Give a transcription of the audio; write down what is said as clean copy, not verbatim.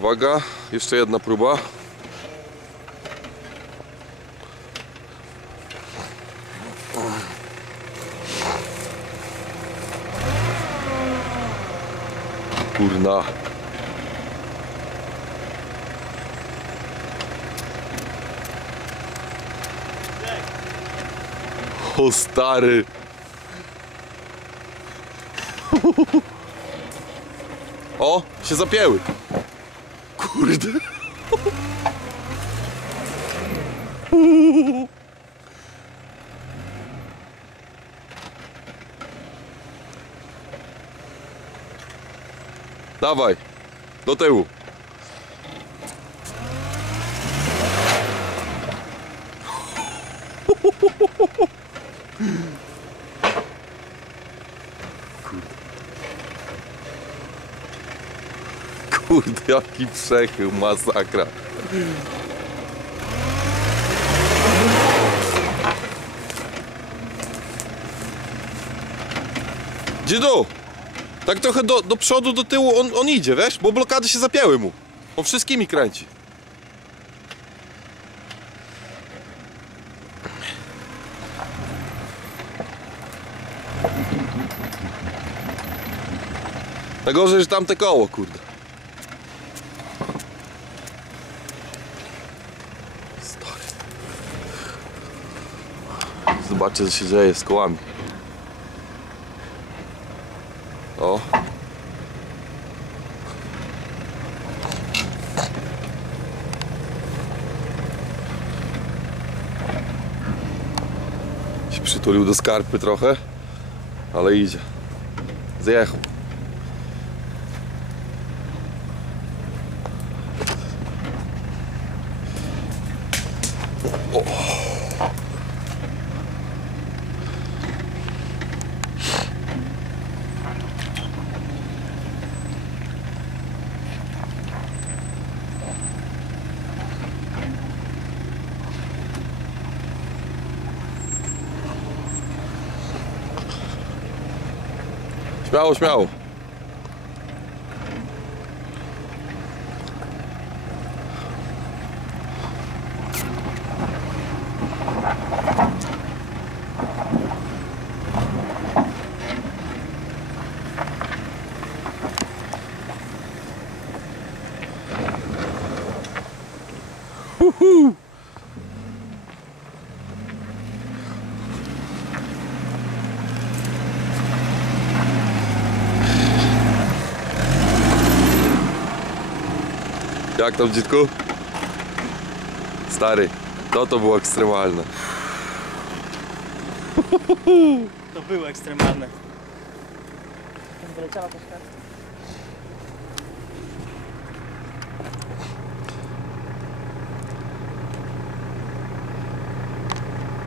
Uwaga, jeszcze jedna próba. Kurna. O stary. O, się zapięły. Kurde. Dawaj, do tyłu. Kurde, jaki przechył, masakra. Dziedu, tak trochę do przodu, do tyłu on idzie, wiesz? Bo blokady się zapięły mu. On wszystkimi kręci. Najgorzej, że tamte koło, kurde. Stary. Zobaczcie, co się dzieje z kołami. O. Się przytulił do skarpy trochę, ale idzie. Zjechał. O. Śmiało, śmiało. Jak tam, dzitku? Stary, to było ekstremalne. To było ekstremalne. Wyleciała troszkę.